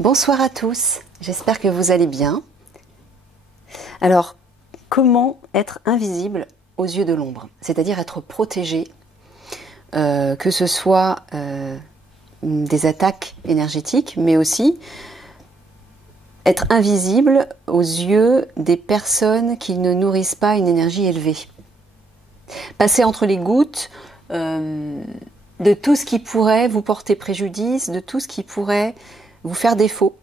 Bonsoir à tous, j'espère que vous allez bien. Alors, comment être invisible aux yeux de l'ombre? C'est-à-dire être protégé, que ce soit des attaques énergétiques, mais aussi être invisible aux yeux des personnes qui ne nourrissent pas une énergie élevée. Passer entre les gouttes de tout ce qui pourrait vous porter préjudice, de tout ce qui pourrait vous faire défaut,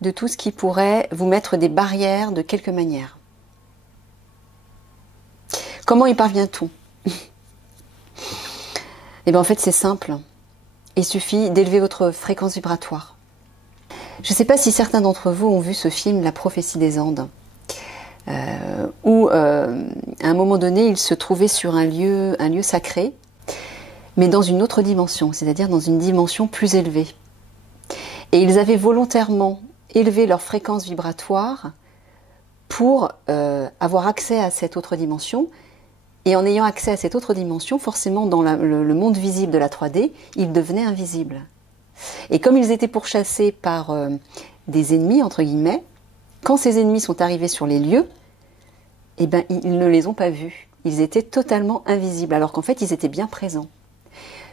de tout ce qui pourrait vous mettre des barrières de quelque manière. Comment y parvient-on? Eh bien en fait c'est simple, il suffit d'élever votre fréquence vibratoire. Je ne sais pas si certains d'entre vous ont vu ce film La prophétie des Andes, où à un moment donné il se trouvait sur un lieu sacré, mais dans une autre dimension, c'est-à-dire dans une dimension plus élevée. Et ils avaient volontairement élevé leur fréquence vibratoire pour avoir accès à cette autre dimension. Et en ayant accès à cette autre dimension, forcément dans le monde visible de la 3D, ils devenaient invisibles. Et comme ils étaient pourchassés par des ennemis, entre guillemets, quand ces ennemis sont arrivés sur les lieux, eh ben, ils ne les ont pas vus. Ils étaient totalement invisibles, alors qu'en fait ils étaient bien présents.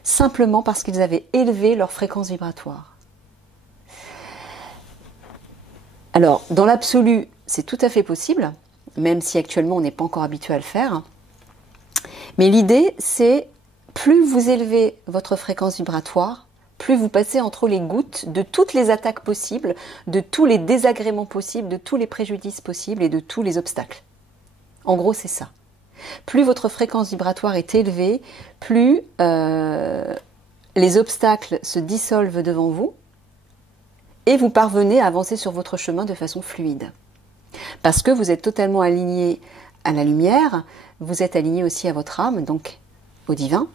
Simplement parce qu'ils avaient élevé leur fréquence vibratoire. Alors, dans l'absolu, c'est tout à fait possible, même si actuellement on n'est pas encore habitué à le faire. Mais l'idée, c'est plus vous élevez votre fréquence vibratoire, plus vous passez entre les gouttes de toutes les attaques possibles, de tous les désagréments possibles, de tous les préjudices possibles et de tous les obstacles. En gros, c'est ça. Plus votre fréquence vibratoire est élevée, plus les obstacles se dissolvent devant vous, et vous parvenez à avancer sur votre chemin de façon fluide. Parce que vous êtes totalement aligné à la lumière, vous êtes aligné aussi à votre âme, donc au divin,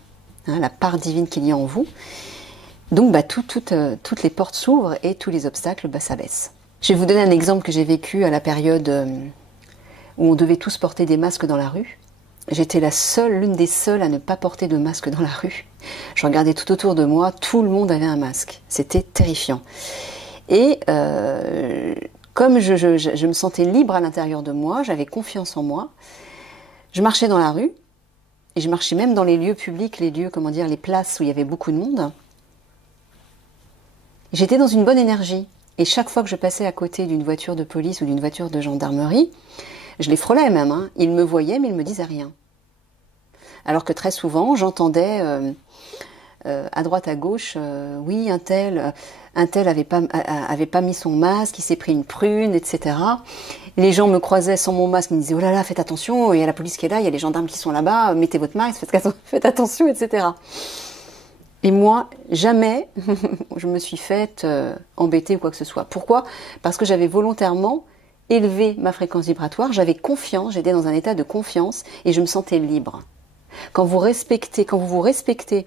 hein, la part divine qu'il y a en vous. Donc toutes les portes s'ouvrent et tous les obstacles s'abaissent. Je vais vous donner un exemple que j'ai vécu à la période où on devait tous porter des masques dans la rue. J'étais l'une des seules à ne pas porter de masque dans la rue. Je regardais tout autour de moi, tout le monde avait un masque. C'était terrifiant. Et comme je me sentais libre à l'intérieur de moi, j'avais confiance en moi, je marchais dans la rue, et je marchais même dans les lieux publics, les places où il y avait beaucoup de monde. J'étais dans une bonne énergie, et chaque fois que je passais à côté d'une voiture de police ou d'une voiture de gendarmerie, je les frôlais même, hein. Ils me voyaient mais ils ne me disaient rien. Alors que très souvent, j'entendais à droite, à gauche, oui, un tel avait pas mis son masque, il s'est pris une prune, etc. Les gens me croisaient sans mon masque, ils me disaient, oh là là, faites attention, il y a la police qui est là, il y a les gendarmes qui sont là-bas, mettez votre masque, faites attention, etc. Et moi, jamais je me suis faite embêter ou quoi que ce soit. Pourquoi? Parce que j'avais volontairement élevé ma fréquence vibratoire, j'avais confiance, j'étais dans un état de confiance et je me sentais libre. Quand vous vous respectez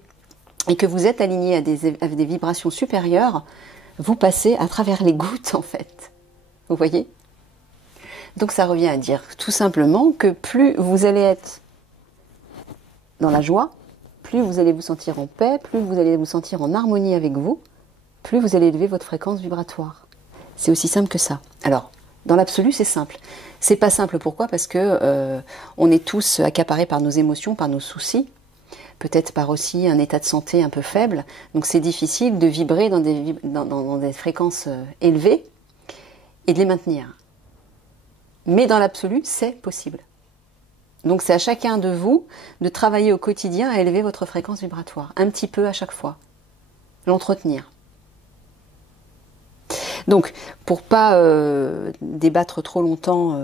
et que vous êtes aligné à des vibrations supérieures, vous passez à travers les gouttes en fait. Vous voyez? Donc ça revient à dire tout simplement que plus vous allez être dans la joie, plus vous allez vous sentir en paix, plus vous allez vous sentir en harmonie avec vous, plus vous allez élever votre fréquence vibratoire. C'est aussi simple que ça. Alors, dans l'absolu, c'est simple. C'est pas simple, pourquoi? Parce que on est tous accaparés par nos émotions, par nos soucis, peut-être par aussi un état de santé un peu faible. Donc c'est difficile de vibrer dans des fréquences élevées et de les maintenir. Mais dans l'absolu, c'est possible. Donc c'est à chacun de vous de travailler au quotidien à élever votre fréquence vibratoire, un petit peu à chaque fois, l'entretenir. Donc, pour pas débattre trop longtemps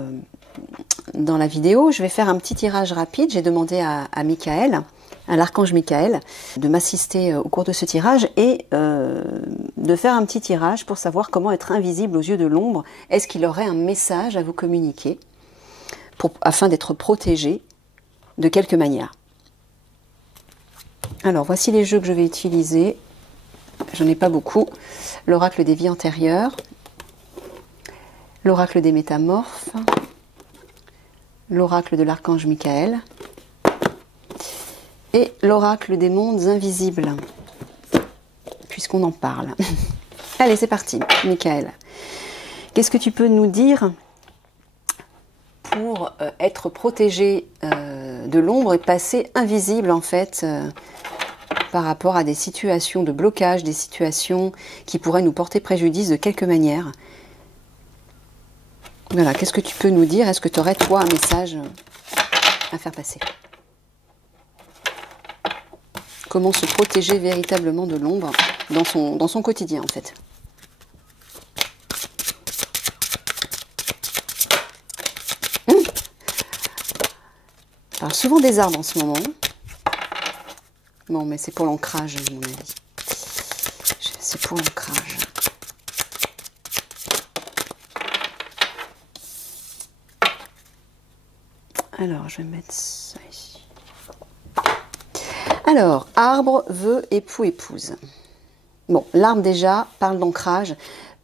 dans la vidéo, je vais faire un petit tirage rapide. J'ai demandé à Michael, à l'archange Michael, de m'assister au cours de ce tirage et de faire un petit tirage pour savoir comment être invisible aux yeux de l'ombre. Est-ce qu'il aurait un message à vous communiquer afin d'être protégé de quelque manière? Alors, voici les jeux que je vais utiliser. J'en ai pas beaucoup. L'oracle des vies antérieures, l'oracle des métamorphes, l'oracle de l'archange Michael et l'oracle des mondes invisibles, puisqu'on en parle. Allez, c'est parti, Michael. Qu'est-ce que tu peux nous dire pour être protégé de l'ombre et passer invisible en fait par rapport à des situations de blocage, des situations qui pourraient nous porter préjudice de quelque manière? Voilà, qu'est-ce que tu peux nous dire? Est-ce que tu aurais toi un message à faire passer? Comment se protéger véritablement de l'ombre dans son quotidien en fait? Je parle souvent des arbres en ce moment. Bon, mais c'est pour l'ancrage, à mon avis. C'est pour l'ancrage. Alors, je vais mettre ça ici. Alors, arbre, vœu, époux, épouse. Bon, l'arbre déjà parle d'ancrage,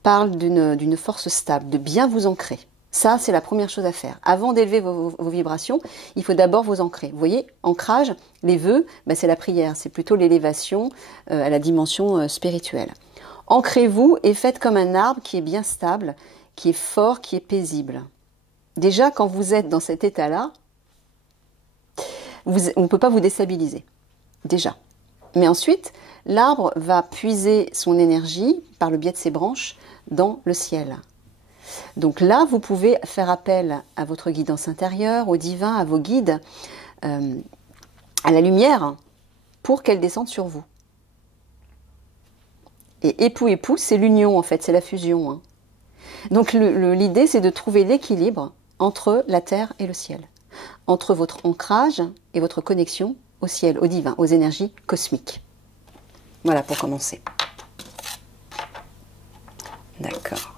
parle d'une force stable, de bien vous ancrer. Ça, c'est la première chose à faire. Avant d'élever vos vibrations, il faut d'abord vous ancrer. Vous voyez, ancrage, les vœux, ben, c'est la prière, c'est plutôt l'élévation à la dimension spirituelle. Ancrez-vous et faites comme un arbre qui est bien stable, qui est fort, qui est paisible. Déjà, quand vous êtes dans cet état-là, on ne peut pas vous déstabiliser. Déjà. Mais ensuite, l'arbre va puiser son énergie, par le biais de ses branches, dans le ciel. Donc là, vous pouvez faire appel à votre guidance intérieure, au divin, à vos guides, à la lumière, pour qu'elle descende sur vous. Et époux, c'est l'union en fait, c'est la fusion. Hein. Donc l'idée, c'est de trouver l'équilibre entre la terre et le ciel, entre votre ancrage et votre connexion au ciel, au divin, aux énergies cosmiques. Voilà pour commencer. D'accord.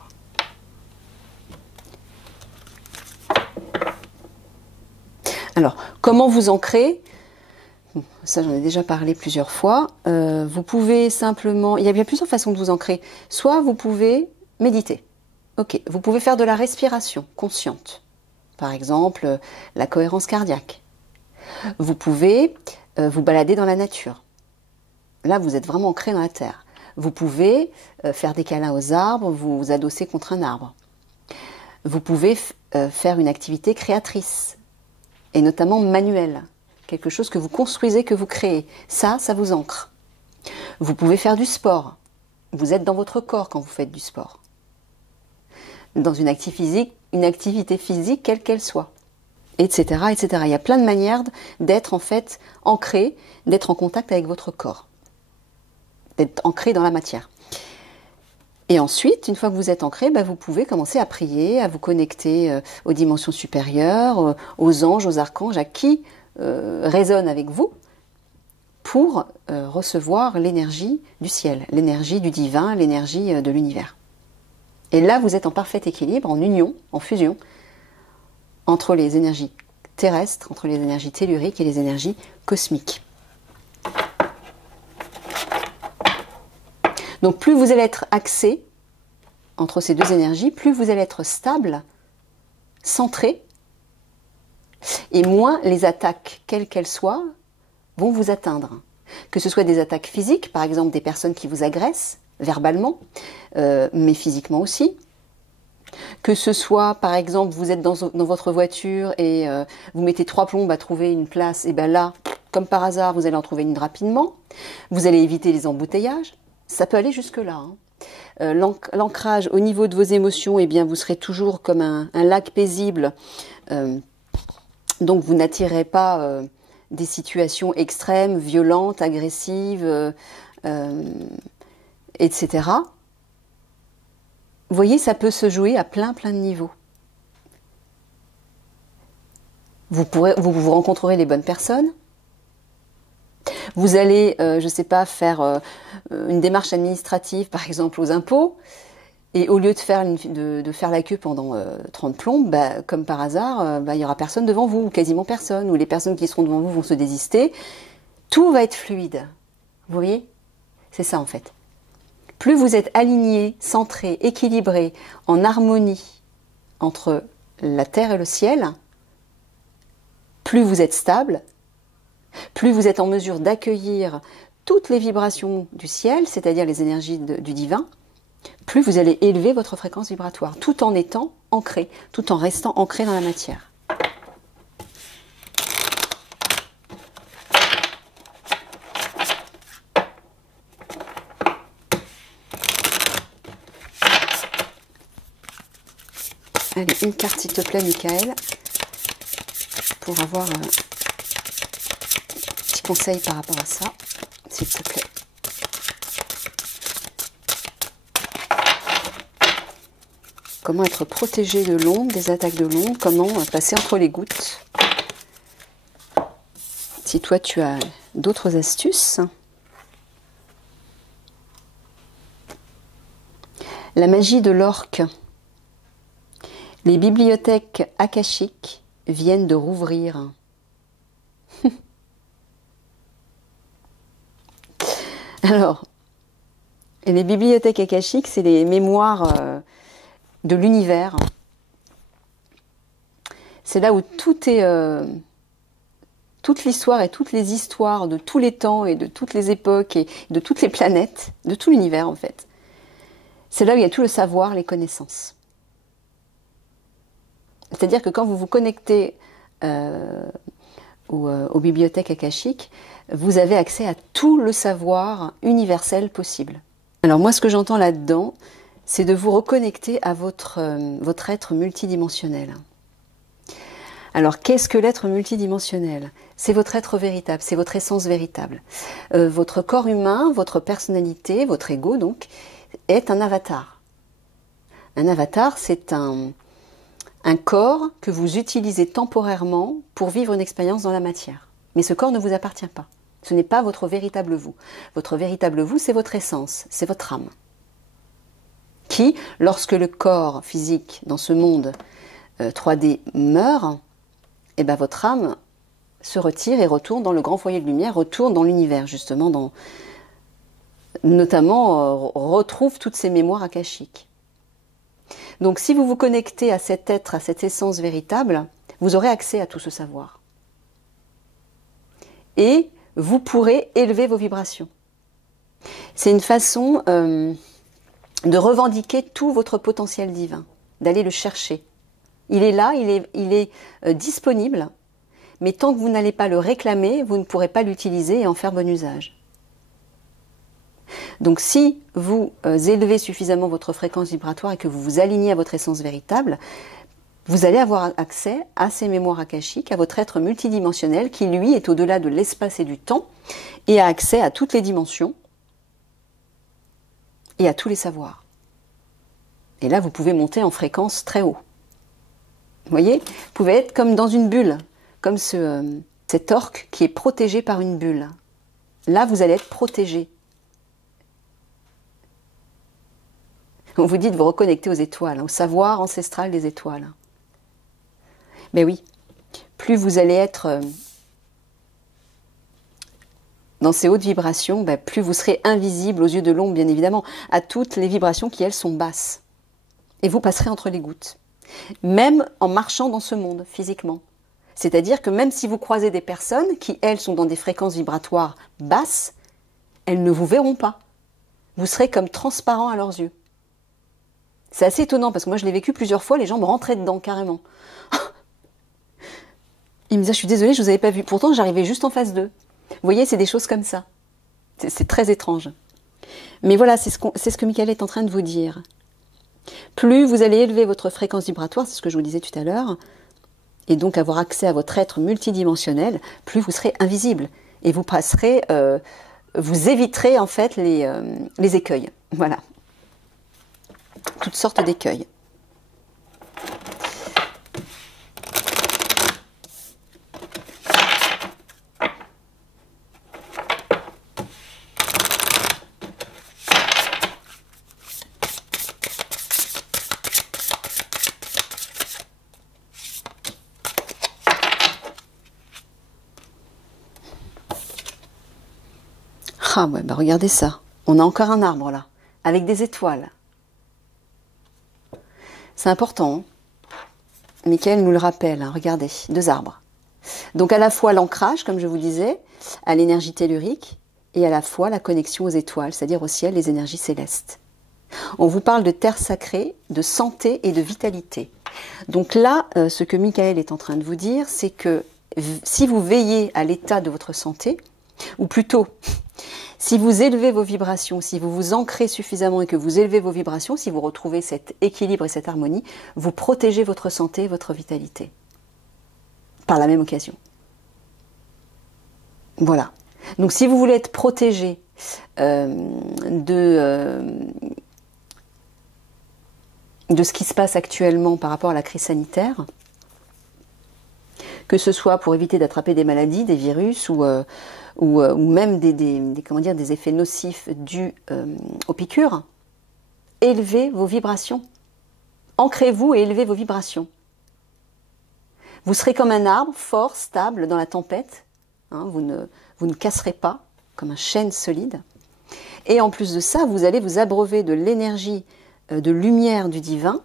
Alors, comment vous ancrer? Ça, j'en ai déjà parlé plusieurs fois. Vous pouvez simplement... Il y a bien plusieurs façons de vous ancrer. Soit vous pouvez méditer. Ok, vous pouvez faire de la respiration consciente. Par exemple, la cohérence cardiaque. Vous pouvez vous balader dans la nature. Là, vous êtes vraiment ancré dans la terre. Vous pouvez faire des câlins aux arbres, vous adosser contre un arbre. Vous pouvez faire une activité créatrice, et notamment manuelle. Quelque chose que vous construisez, que vous créez. Ça vous ancre. Vous pouvez faire du sport. Vous êtes dans votre corps quand vous faites du sport. Dans une activité physique, quelle qu'elle soit. Etc., etc. Il y a plein de manières d'être en fait ancré, d'être en contact avec votre corps. D'être ancré dans la matière. Et ensuite, une fois que vous êtes ancré, vous pouvez commencer à prier, à vous connecter aux dimensions supérieures, aux anges, aux archanges, à qui résonne avec vous pour recevoir l'énergie du ciel, l'énergie du divin, l'énergie de l'univers. Et là, vous êtes en parfait équilibre, en union, en fusion, entre les énergies terrestres, entre les énergies telluriques et les énergies cosmiques. Donc plus vous allez être axé entre ces deux énergies, plus vous allez être stable, centré, et moins les attaques, quelles qu'elles soient, vont vous atteindre. Que ce soit des attaques physiques, par exemple des personnes qui vous agressent verbalement, mais physiquement aussi. Que ce soit, par exemple, vous êtes dans votre voiture et vous mettez 3 plombes à trouver une place, et bien là, comme par hasard, vous allez en trouver une rapidement. Vous allez éviter les embouteillages. Ça peut aller jusque-là. Hein. L'ancrage au niveau de vos émotions, eh bien, vous serez toujours comme un lac paisible. Donc, vous n'attirez pas des situations extrêmes, violentes, agressives, etc. Vous voyez, ça peut se jouer à plein de niveaux. Vous rencontrerez les bonnes personnes. Vous allez, je ne sais pas, faire une démarche administrative, par exemple aux impôts, et au lieu de faire la queue pendant 30 plombes, comme par hasard, il n'y aura personne devant vous, ou quasiment personne, ou les personnes qui seront devant vous vont se désister. Tout va être fluide. Vous voyez? C'est ça en fait. Plus vous êtes aligné, centré, équilibré, en harmonie entre la terre et le ciel, plus vous êtes stable, plus vous êtes en mesure d'accueillir toutes les vibrations du ciel, c'est-à-dire les énergies du divin, plus vous allez élever votre fréquence vibratoire, tout en étant ancré, tout en restant ancré dans la matière. Allez, une carte s'il te plaît, Michael, pour avoir un petit conseil par rapport à ça, s'il te plaît. Comment être protégé de l'ombre, des attaques de l'ombre, comment passer entre les gouttes. Si toi tu as d'autres astuces. La magie de l'orque. Les bibliothèques akashiques viennent de rouvrir. Alors, les bibliothèques akashiques, c'est les mémoires de l'univers. C'est là où tout est, toute l'histoire et toutes les histoires de tous les temps et de toutes les époques et de toutes les planètes, de tout l'univers en fait. C'est là où il y a tout le savoir, les connaissances. C'est-à-dire que quand vous vous connectez aux bibliothèques akashiques, vous avez accès à tout le savoir universel possible. Alors moi, ce que j'entends là-dedans, c'est de vous reconnecter à votre être multidimensionnel. Alors, qu'est-ce que l'être multidimensionnel? C'est votre être véritable, c'est votre essence véritable. Votre corps humain, votre personnalité, votre ego, donc, est un avatar. Un avatar, c'est un corps que vous utilisez temporairement pour vivre une expérience dans la matière. Mais ce corps ne vous appartient pas. Ce n'est pas votre véritable vous. Votre véritable vous, c'est votre essence, c'est votre âme. Qui, lorsque le corps physique dans ce monde 3D meurt, eh ben votre âme se retire et retourne dans le grand foyer de lumière, retourne dans l'univers justement, notamment retrouve toutes ces mémoires akashiques. Donc si vous vous connectez à cet être, à cette essence véritable, vous aurez accès à tout ce savoir. Et vous pourrez élever vos vibrations. C'est une façon de revendiquer tout votre potentiel divin, d'aller le chercher. Il est là, il est disponible, mais tant que vous n'allez pas le réclamer, vous ne pourrez pas l'utiliser et en faire bon usage. Donc si vous élevez suffisamment votre fréquence vibratoire et que vous vous alignez à votre essence véritable, vous allez avoir accès à ces mémoires akashiques, à votre être multidimensionnel qui, lui, est au-delà de l'espace et du temps et a accès à toutes les dimensions et à tous les savoirs. Et là, vous pouvez monter en fréquence très haut. Vous voyez, vous pouvez être comme dans une bulle, comme cet orque qui est protégé par une bulle. Là, vous allez être protégé. On vous dit de vous reconnecter aux étoiles, au savoir ancestral des étoiles. Ben oui, plus vous allez être dans ces hautes vibrations, ben plus vous serez invisible aux yeux de l'ombre, bien évidemment, à toutes les vibrations qui, elles, sont basses. Et vous passerez entre les gouttes. Même en marchant dans ce monde, physiquement. C'est-à-dire que même si vous croisez des personnes qui, elles, sont dans des fréquences vibratoires basses, elles ne vous verront pas. Vous serez comme transparent à leurs yeux. C'est assez étonnant, parce que moi, je l'ai vécu plusieurs fois, les gens me rentraient dedans, carrément. Ils me disaient, je suis désolée, je ne vous avais pas vu. Pourtant, j'arrivais juste en face d'eux. Vous voyez, c'est des choses comme ça. C'est très étrange. Mais voilà, c'est ce que Michael est en train de vous dire. Plus vous allez élever votre fréquence vibratoire, c'est ce que je vous disais tout à l'heure, et donc avoir accès à votre être multidimensionnel, plus vous serez invisible. Et vous passerez, vous éviterez en fait les écueils. Voilà. Toutes sortes d'écueils. Ah ouais, bah regardez ça. On a encore un arbre là, avec des étoiles. C'est important. Michael nous le rappelle, hein, regardez, 2 arbres. Donc à la fois l'ancrage, comme je vous disais, à l'énergie tellurique, et à la fois la connexion aux étoiles, c'est-à-dire au ciel, les énergies célestes. On vous parle de terre sacrée, de santé et de vitalité. Donc là, ce que Michael est en train de vous dire, c'est que si vous veillez à l'état de votre santé, ou plutôt, si vous élevez vos vibrations, si vous vous ancrez suffisamment et que vous élevez vos vibrations, si vous retrouvez cet équilibre et cette harmonie, vous protégez votre santé et votre vitalité. Par la même occasion. Voilà. Donc si vous voulez être protégé de ce qui se passe actuellement par rapport à la crise sanitaire, que ce soit pour éviter d'attraper des maladies, des virus ou même des effets nocifs dus aux piqûres, élevez vos vibrations. Ancrez-vous et élevez vos vibrations. Vous serez comme un arbre fort, stable dans la tempête. Hein, vous ne casserez pas comme un chêne solide. Et en plus de ça, vous allez vous abreuver de l'énergie de lumière du divin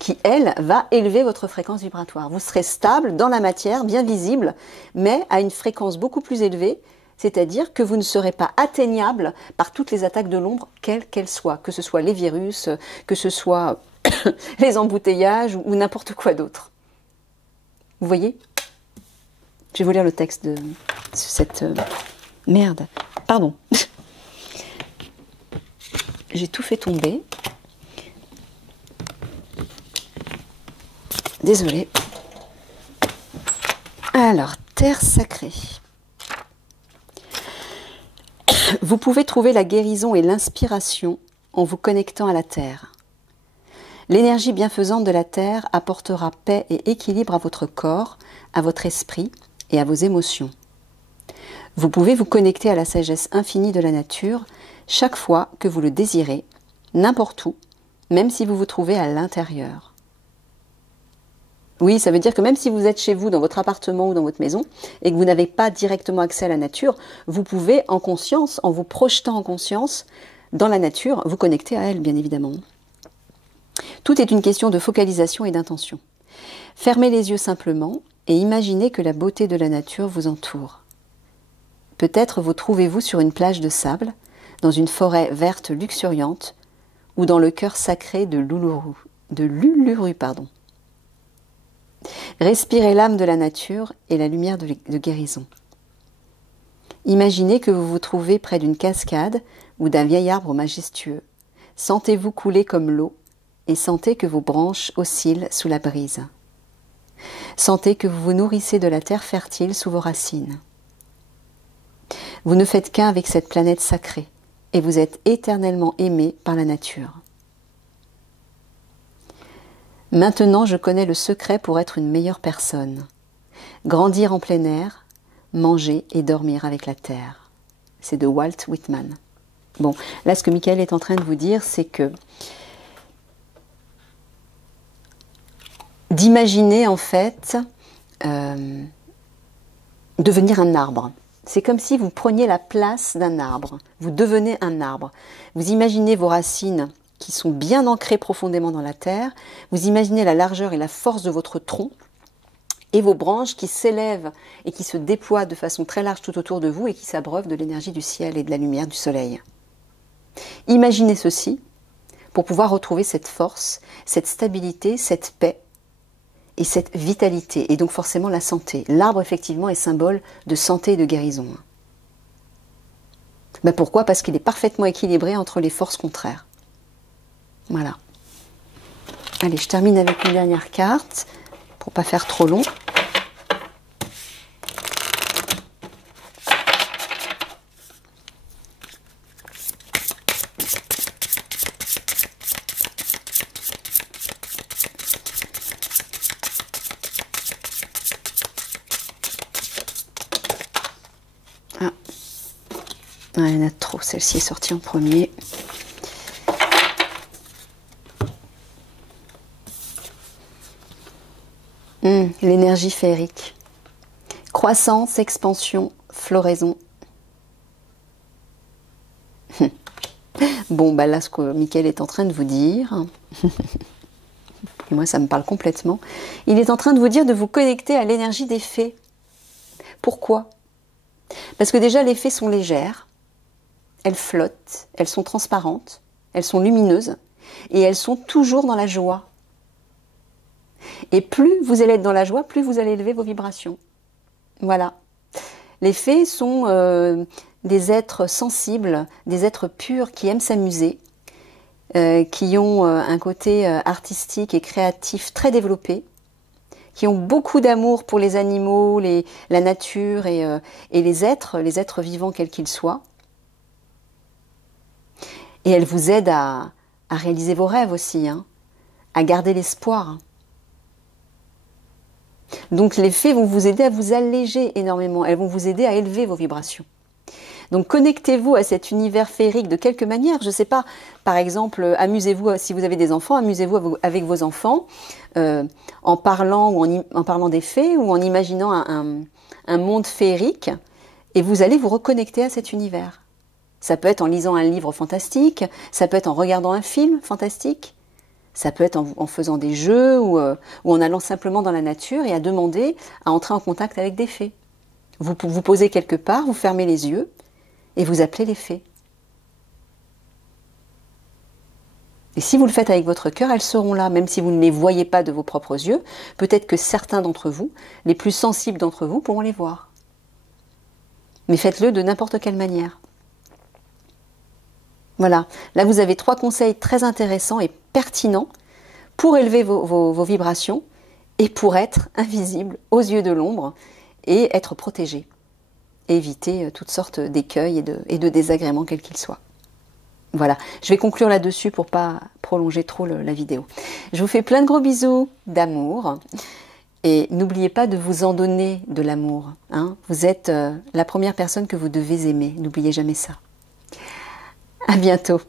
qui, elle, va élever votre fréquence vibratoire. Vous serez stable dans la matière, bien visible, mais à une fréquence beaucoup plus élevée, c'est-à-dire que vous ne serez pas atteignable par toutes les attaques de l'ombre, quelles qu'elles soient, que ce soit les virus, que ce soit les embouteillages ou n'importe quoi d'autre. Vous voyez? Je vais vous lire le texte de cette... Merde, pardon. J'ai tout fait tomber. Désolée. Alors, terre sacrée. Vous pouvez trouver la guérison et l'inspiration en vous connectant à la terre. L'énergie bienfaisante de la terre apportera paix et équilibre à votre corps, à votre esprit et à vos émotions. Vous pouvez vous connecter à la sagesse infinie de la nature chaque fois que vous le désirez, n'importe où, même si vous vous trouvez à l'intérieur. Oui, ça veut dire que même si vous êtes chez vous, dans votre appartement ou dans votre maison, et que vous n'avez pas directement accès à la nature, vous pouvez en conscience, en vous projetant en conscience dans la nature, vous connecter à elle, bien évidemment. Tout est une question de focalisation et d'intention. Fermez les yeux simplement et imaginez que la beauté de la nature vous entoure. Peut-être vous trouvez-vous sur une plage de sable, dans une forêt verte luxuriante, ou dans le cœur sacré de l'Uluru. Respirez l'âme de la nature et la lumière de guérison. Imaginez que vous vous trouvez près d'une cascade ou d'un vieil arbre majestueux. Sentez-vous couler comme l'eau et sentez que vos branches oscillent sous la brise. Sentez que vous vous nourrissez de la terre fertile sous vos racines. Vous ne faites qu'un avec cette planète sacrée et vous êtes éternellement aimé par la nature. Maintenant, je connais le secret pour être une meilleure personne. Grandir en plein air, manger et dormir avec la terre. C'est de Walt Whitman. Bon, là, ce que Michael est en train de vous dire, c'est que d'imaginer, en fait, devenir un arbre. C'est comme si vous preniez la place d'un arbre. Vous devenez un arbre. Vous imaginez vos racines qui sont bien ancrées profondément dans la terre. Vous imaginez la largeur et la force de votre tronc et vos branches qui s'élèvent et qui se déploient de façon très large tout autour de vous et qui s'abreuvent de l'énergie du ciel et de la lumière du soleil. Imaginez ceci pour pouvoir retrouver cette force, cette stabilité, cette paix et cette vitalité, et donc forcément la santé. L'arbre, effectivement, est symbole de santé et de guérison. Ben pourquoi? Parce qu'il est parfaitement équilibré entre les forces contraires. Voilà. Allez, je termine avec une dernière carte, pour ne pas faire trop long. Ah, il y en a trop, celle-ci est sortie en premier. L'énergie féerique. Croissance, expansion, floraison. Bon, bah là, ce que Michael est en train de vous dire, et moi ça me parle complètement, il est en train de vous dire de vous connecter à l'énergie des fées. Pourquoi? Parce que déjà, les fées sont légères. Elles flottent, elles sont transparentes, elles sont lumineuses et elles sont toujours dans la joie. Et plus vous allez être dans la joie, plus vous allez élever vos vibrations. Voilà. Les fées sont des êtres sensibles, des êtres purs qui aiment s'amuser, qui ont un côté artistique et créatif très développé, qui ont beaucoup d'amour pour les animaux, la nature et les êtres vivants quels qu'ils soient. Et elles vous aident à réaliser vos rêves aussi, hein, à garder l'espoir. Donc les fées vont vous aider à vous alléger énormément, elles vont vous aider à élever vos vibrations. Donc connectez-vous à cet univers féerique de quelque manière, je ne sais pas, par exemple, amusez-vous, si vous avez des enfants, amusez-vous avec vos enfants en parlant en parlant des fées ou en imaginant un monde féerique et vous allez vous reconnecter à cet univers. Ça peut être en lisant un livre fantastique, ça peut être en regardant un film fantastique, ça peut être en faisant des jeux ou en allant simplement dans la nature et à demander à entrer en contact avec des fées. Vous vous posez quelque part, vous fermez les yeux et vous appelez les fées. Et si vous le faites avec votre cœur, elles seront là, même si vous ne les voyez pas de vos propres yeux. Peut-être que certains d'entre vous, les plus sensibles d'entre vous, pourront les voir. Mais faites-le de n'importe quelle manière. Voilà, là vous avez 3 conseils très intéressants et pertinents pour élever vos vibrations et pour être invisible aux yeux de l'ombre et être protégé. Éviter toutes sortes d'écueils et de désagréments quels qu'ils soient. Voilà, je vais conclure là-dessus pour ne pas prolonger trop la vidéo. Je vous fais plein de gros bisous d'amour et n'oubliez pas de vous en donner de l'amour. Hein. Vous êtes la première personne que vous devez aimer, n'oubliez jamais ça. À bientôt.